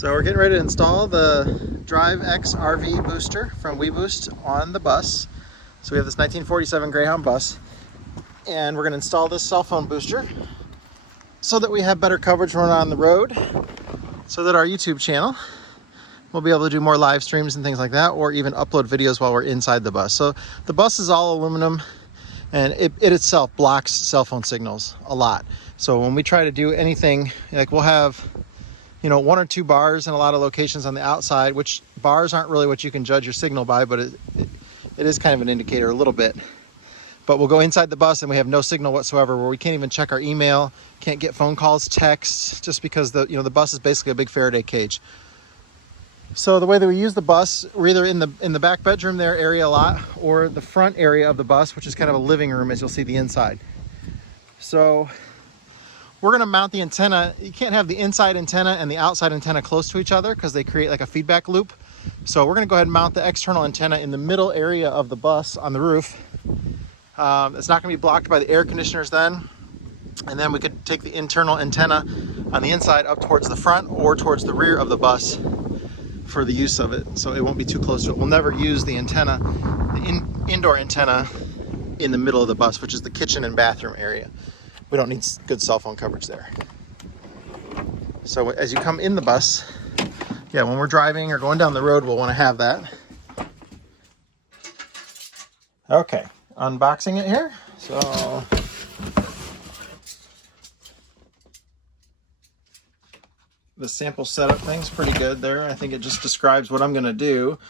So we're getting ready to install the Drive X RV booster from Weboost on the bus. So we have this 1947 Greyhound bus, and we're going to install this cell phone booster so that we have better coverage when we're on the road, so that our YouTube channel will be able to do more live streams and things like that, or even upload videos while we're inside the bus. So the bus is all aluminum, and it itself blocks cell phone signals a lot. So when we try to do anything, like we'll have, you know, one or two bars in a lot of locations on the outside, which bars aren't really what you can judge your signal by, but it is kind of an indicator a little bit. But we'll go inside the bus and we have no signal whatsoever, where we can't even check our email, can't get phone calls, texts, just because the bus is basically a big Faraday cage. So the way that we use the bus, we're either in the back bedroom there area a lot, or the front area of the bus, which is kind of a living room, as you'll see the inside. So we're going to mount the antenna. You can't have the inside antenna and the outside antenna close to each other because they create like a feedback loop. So we're going to go ahead and mount the external antenna in the middle area of the bus on the roof. It's not going to be blocked by the air conditioners then. And then we could take the internal antenna on the inside up towards the front or towards the rear of the bus for the use of it. So it won't be too close to it. We'll never use the antenna, the indoor antenna, in the middle of the bus, which is the kitchen and bathroom area. We don't need good cell phone coverage there. So as you come in the bus, yeah, when we're driving or going down the road, we'll want to have that. Okay, unboxing it here. So the sample setup thing's pretty good there. I think it just describes what I'm going to do,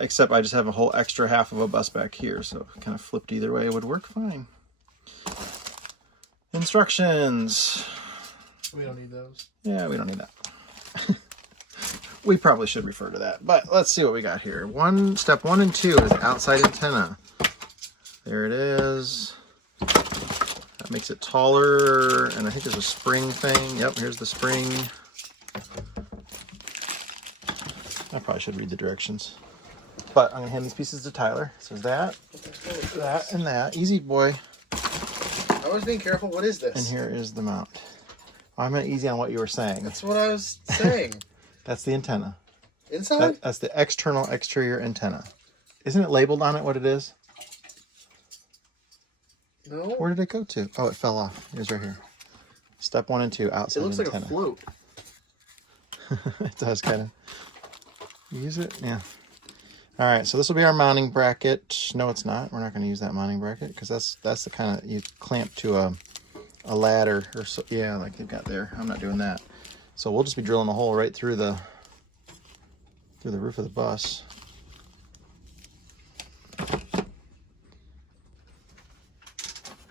except I just have a whole extra half of a bus back here, so kind of flipped either way would work fine. Instructions. We don't need those. Yeah, we don't need that. We probably should refer to that, but let's see what we got here. Step 1 and 2 is the outside antenna. There it is. That makes it taller, and I think there's a spring thing. Yep, here's the spring. I probably should read the directions, but I'm gonna hand these pieces to Tyler. So that, and that. Easy, boy. I was being careful. What is this? And here is the mount. I'm not easy on what you were saying. That's what I was saying. That's the antenna. Inside? That's the external exterior antenna. Isn't it labeled on it what it is? No. Where did it go to? Oh, it fell off. It was right here. Step 1 and 2, outside It looks antenna. like a float. It does kind of. Use it? Yeah. All right, so this will be our mounting bracket. No, it's not. We're not going to use that mounting bracket because that's the kind of, you clamp to a ladder or so. Yeah, like they've got there. I'm not doing that. So we'll just be drilling a hole right through the roof of the bus.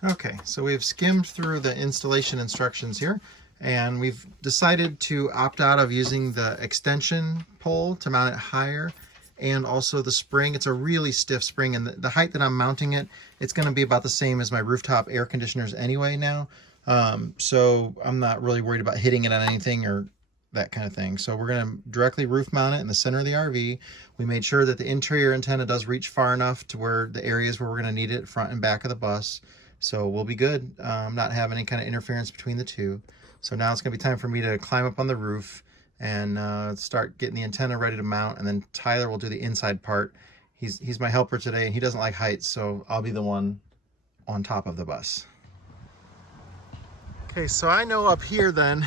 Okay, so we've skimmed through the installation instructions here, and we've decided to opt out of using the extension pole to mount it higher, and also the spring. It's a really stiff spring, and the height that I'm mounting it, it's going to be about the same as my rooftop air conditioners anyway now. So I'm not really worried about hitting it on anything or that kind of thing. So we're going to directly roof mount it in the center of the RV. We made sure that the interior antenna does reach far enough to where the areas where we're going to need it, front and back of the bus. So we'll be good. Not have any kind of interference between the two. So now it's going to be time for me to climb up on the roof and start getting the antenna ready to mount, and then Tyler will do the inside part. He's my helper today, and he doesn't like heights, so I'll be the one on top of the bus. Okay, so I know up here then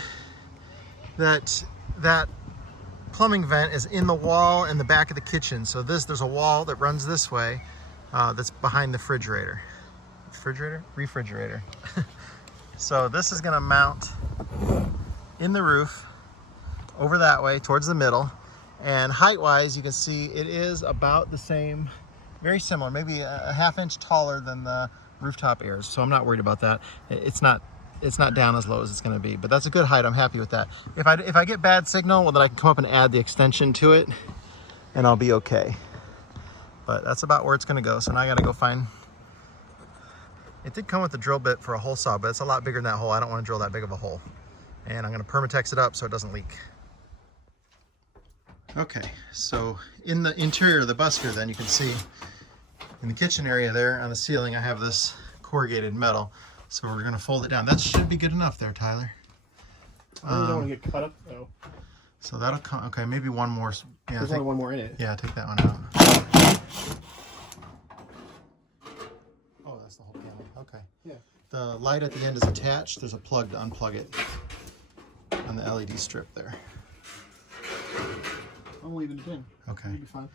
that plumbing vent is in the wall in the back of the kitchen. So there's a wall that runs this way that's behind the refrigerator. So this is going to mount in the roof over that way towards the middle, and height wise you can see it is about the same, very similar, maybe a half inch taller than the rooftop airs. So I'm not worried about that. It's not down as low as it's going to be, but that's a good height. I'm happy with that. If I get bad signal, well, then I can come up and add the extension to it and I'll be okay. But that's about where it's going to go. So now I got to go find, it did come with the drill bit for a hole saw, but it's a lot bigger than that hole. I don't want to drill that big of a hole, and I'm going to Permatex it up so it doesn't leak. Okay, so in the interior of the bus here, then you can see in the kitchen area there on the ceiling, I have this corrugated metal. So we're going to fold it down. That should be good enough there, Tyler. I really don't want to get cut up though. So that'll come, okay, maybe one more. Yeah, There's only one more in it. Yeah, take that one out. Oh, that's the whole panel. Okay. Yeah. The light at the end is attached. There's a plug to unplug it on the LED strip there. I'm leaving it in. Okay. It'll be fine.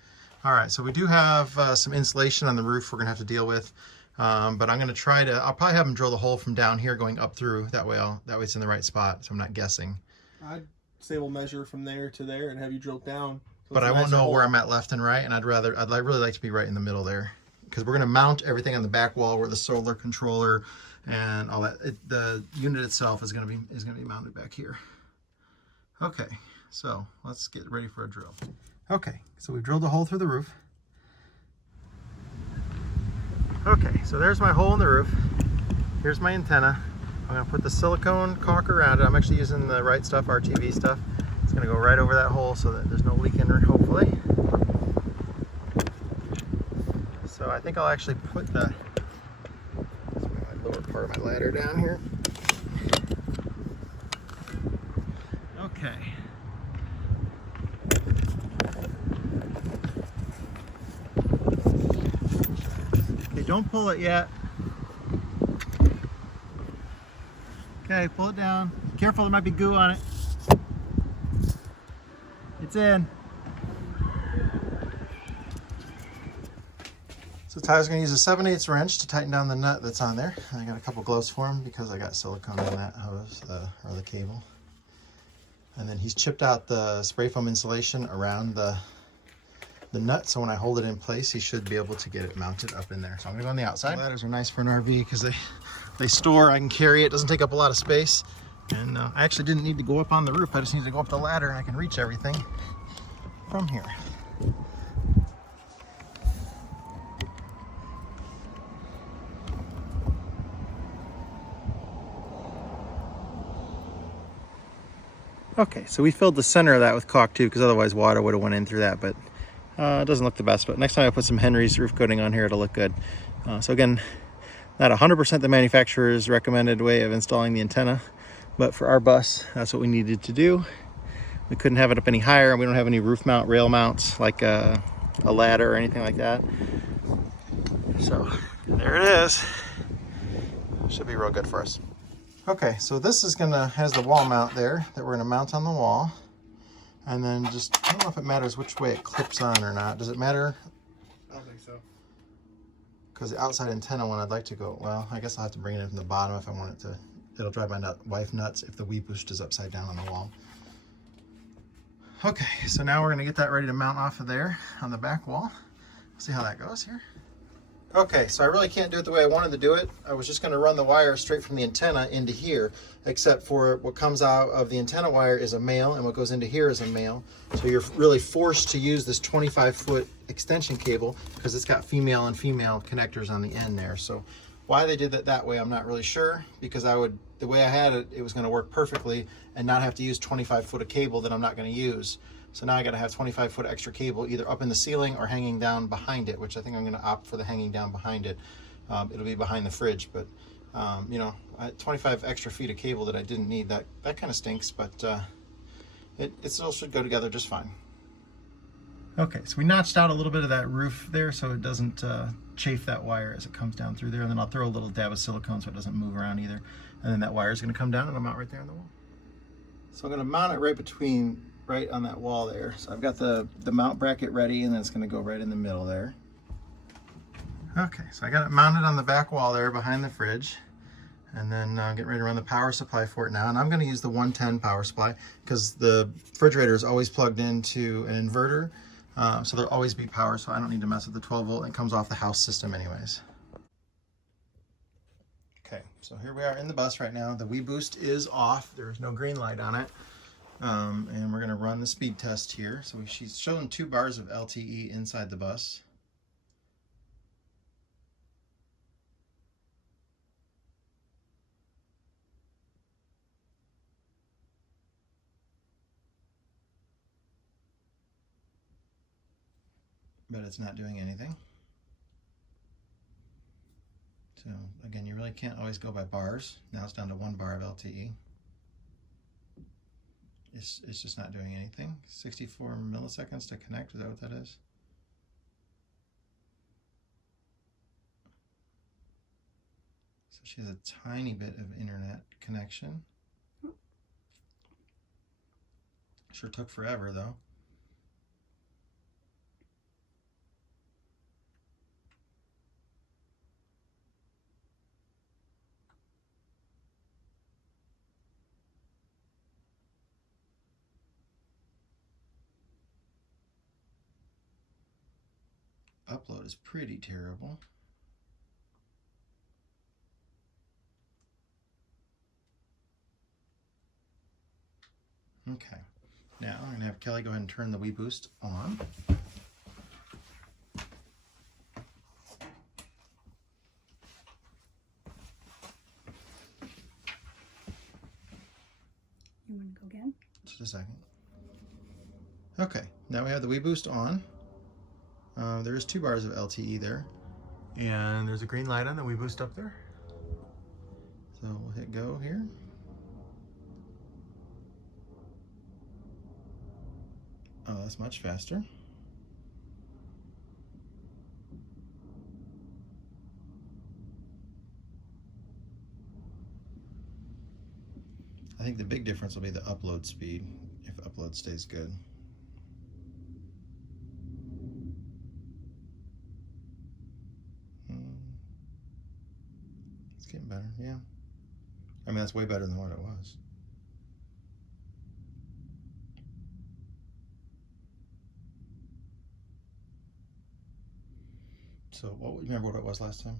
All right, so we do have some insulation on the roof we're gonna have to deal with, but I'm gonna try to. I'll probably have them drill the hole from down here going up through. That way it's in the right spot, so I'm not guessing. I'd say we'll measure from there to there and have you drill down. So But I won't know where I'm at left and right, and I'd really like to be right in the middle there, because we're gonna mount everything on the back wall where the solar controller and all that. The unit itself is gonna be mounted back here. Okay, so let's get ready for a drill. Okay, so we've drilled a hole through the roof. Okay, so there's my hole in the roof. Here's my antenna. I'm gonna put the silicone caulk around it. I'm actually using the right stuff, RTV stuff. It's gonna go right over that hole so that there's no leak in there, hopefully. So I think I'll actually put the lower part of my ladder down here. Okay. Okay, don't pull it yet. Okay, pull it down. Careful, there might be goo on it. It's in. So Tyler's going to use a 7/8 wrench to tighten down the nut that's on there. I got a couple gloves for him because I got silicone on that hose, or the cable. And then he's chipped out the spray foam insulation around the nut, so when I hold it in place, he should be able to get it mounted up in there. So I'm going to go on the outside. The ladders are nice for an RV because they store, I can carry it, doesn't take up a lot of space. And I actually didn't need to go up on the roof, I just need to go up the ladder and I can reach everything from here. Okay, so we filled the center of that with caulk too, because otherwise water would have went in through that, but it doesn't look the best. But next time I put some Henry's roof coating on here, it'll look good. So again, not 100% the manufacturer's recommended way of installing the antenna, but for our bus, that's what we needed to do. We couldn't have it up any higher, and we don't have any roof mount, rail mounts, like a ladder or anything like that. So there it is. Should be real good for us. Okay, so this is has the wall mount there that we're gonna mount on the wall. And then just, I don't know if it matters which way it clips on or not. Does it matter? I don't think so. Because the outside antenna one, I'd like to go, well, I guess I'll have to bring it in from the bottom if I want it to. It'll drive my wife nuts if the Weboost is upside down on the wall. Okay, so now we're gonna get that ready to mount off of there on the back wall. See how that goes here. Okay, so I really can't do it the way I wanted to do it. I was just gonna run the wire straight from the antenna into here, except for what comes out of the antenna wire is a male and what goes into here is a male. So you're really forced to use this 25-foot extension cable because it's got female and female connectors on the end there. So why they did it that way, I'm not really sure, because the way I had it, it was gonna work perfectly and not have to use 25-foot of cable that I'm not gonna use. So now I gotta have 25-foot extra cable either up in the ceiling or hanging down behind it, which I think I'm gonna opt for the hanging down behind it. It'll be behind the fridge, but you know, 25 extra feet of cable that I didn't need, that kind of stinks, but it still should go together just fine. Okay, so we notched out a little bit of that roof there so it doesn't chafe that wire as it comes down through there, and then I'll throw a little dab of silicone so it doesn't move around either. And then that wire is gonna come down and it'll mount right there on the wall. So I'm gonna mount it right on that wall there. So I've got the mount bracket ready, and then it's going to go right in the middle there. Okay, so I got it mounted on the back wall there behind the fridge, and then I'm getting ready to run the power supply for it now. And I'm going to use the 110 power supply because the refrigerator is always plugged into an inverter, so there'll always be power, so I don't need to mess with the 12 volt. It comes off the house system anyways. Okay, so here we are in the bus right now. The Weboost is off. There's no green light on it. And we're going to run the speed test here. So she's showing 2 bars of LTE inside the bus. But it's not doing anything. So again, you really can't always go by bars. Now it's down to 1 bar of LTE. it's just not doing anything. 64 milliseconds to connect, is that what that is? So she has a tiny bit of internet connection. Sure took forever though. Upload is pretty terrible. Okay, now I'm gonna have Kelly go ahead and turn the Weboost on. You want to go again? Just a second. Okay, now we have the Weboost on. There's 2 bars of LTE there, and there's a green light on the Weboost up there. So we'll hit go here. Oh, that's much faster. I think the big difference will be the upload speed, if upload stays good. It's getting better, yeah. I mean, that's way better than what it was. So, remember what it was last time?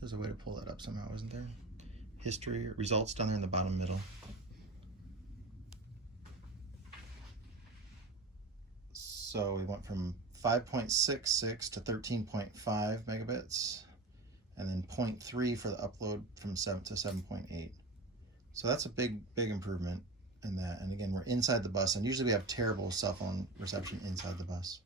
There's a way to pull that up somehow, isn't there? History, results down there in the bottom middle. So we went from 5.66 to 13.5 megabits, and then 0.3 for the upload from 7 to 7.8. So that's a big improvement in that. And again, we're inside the bus, and usually we have terrible cell phone reception inside the bus.